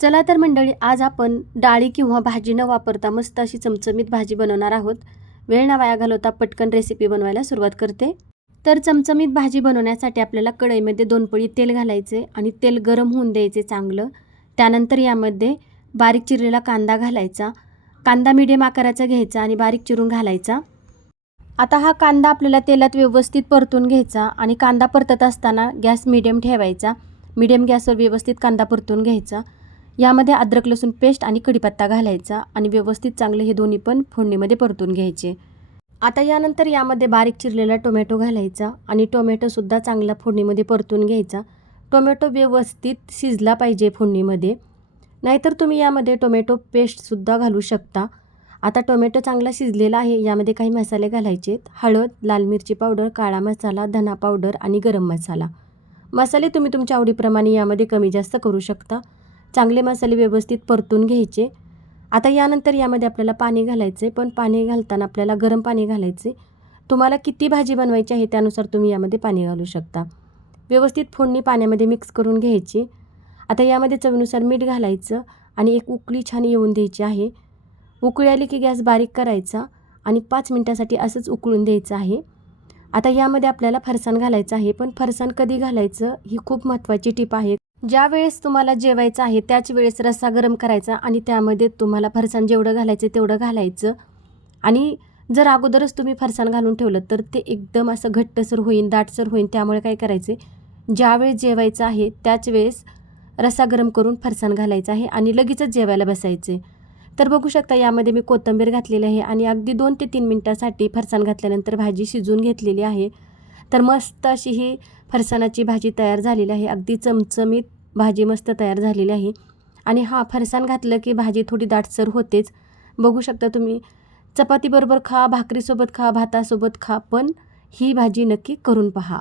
चला तर मंडळी आज आपण डाळी किंवा भाजी न वापरता मस्त अशी चमचमीत भाजी बनवणार आहोत. वेळ ना वाया घालवता पटकन रेसिपी बनवायला सुरुवात करते. तर चमचमीत भाजी बनवण्यासाठी आपल्याला कढईमध्ये दोन पळी तेल घालायचे आणि तेल गरम होऊन द्यायचे चांगलं. त्यानंतर यामध्ये बारीक चिरलेला कांदा घालायचा. कांदा मिडियम आकाराचा घ्यायचा आणि बारीक चिरून घालायचा. आता हा कांदा आपल्याला तेलात व्यवस्थित परतून घ्यायचा आणि कांदा परतत असताना गॅस मिडियम ठेवायचा. मिडियम गॅसवर व्यवस्थित कांदा परतून घ्यायचा. यामध्ये अद्रक लसूण पेस्ट आणि कढीपत्ता घालायचा आणि व्यवस्थित चांगले हे दोन्ही पण फोडणीमध्ये परतून घ्यायचे. आता यानंतर यामध्ये बारीक चिरलेला टोमॅटो घालायचा आणि टोमॅटोसुद्धा चांगला फोडणीमध्ये परतून घ्यायचा. टोमॅटो व्यवस्थित शिजला पाहिजे फोडणीमध्ये. नाहीतर तुम्ही यामध्ये टोमॅटो पेस्टसुद्धा घालू शकता. आता टोमॅटो चांगला शिजलेला आहे यामध्ये काही मसाले घालायचे आहेत हळद लाल मिरची पावडर काळा मसाला धना पावडर आणि गरम मसाला. मसाले तुम्ही तुमच्या आवडीप्रमाणे यामध्ये कमी जास्त करू शकता. चांगले मसाले व्यवस्थित परतून घ्यायचे. आता यानंतर यामध्ये आपल्याला पाणी घालायचे पण पाणी घालताना आपल्याला गरम पाणी घालायचे तुम्हाला किती भाजी बनवायची आहे त्यानुसार तुम्ही यामध्ये पाणी घालू शकता. व्यवस्थित फोडणी पाण्यामध्ये मिक्स करून घ्यायची. आता यामध्ये चवीनुसार मीठ घालायचं आणि एक उकळी छान येऊन द्यायची आहे. उकळी आली की गॅस बारीक करायचा आणि पाच मिनटासाठी असंच उकळून द्यायचं आहे. आता यामध्ये आपल्याला फरसाण घालायचं आहे पण फरसाण कधी घालायचं ही खूप महत्त्वाची टीप आहे. ज्या वेळेस तुम्हाला जेवायचं आहे त्याच वेळेस रस्सा गरम करायचा आणि त्यामध्ये तुम्हाला फरसाण जेवढं घालायचं तेवढं घालायचं. आणि जर अगोदरच तुम्ही फरसाण घालून ठेवलं तर ते एकदम असं घट्टसर होईन दाटसर होईन त्यामुळे काय करायचे ज्यावेळेस जेवायचं आहे त्याच वेळेस रस्सा गरम करून फरसाण घालायचं आहे आणि लगेचच जेवायला बसायचे तर बघू शकता यामध्ये मी कोथिंबीर घातलेली आहे आणि अगदी दोन ते तीन मिनटासाठी फरसाण घातल्यानंतर भाजी शिजून घेतलेली आहे. तर मस्त अशी ही फरसाणाची भाजी तयार झालेली आहे. अगदी चमचमीत भाजी मस्त तयार झालेली आहे. आणि हा फरसाण घातलं की भाजी थोडी दाटसर होतेच. बघू शकता तुम्ही चपातीबरोबर खा भाकरीसोबत खा भातासोबत खा पण ही भाजी नक्की करून पहा.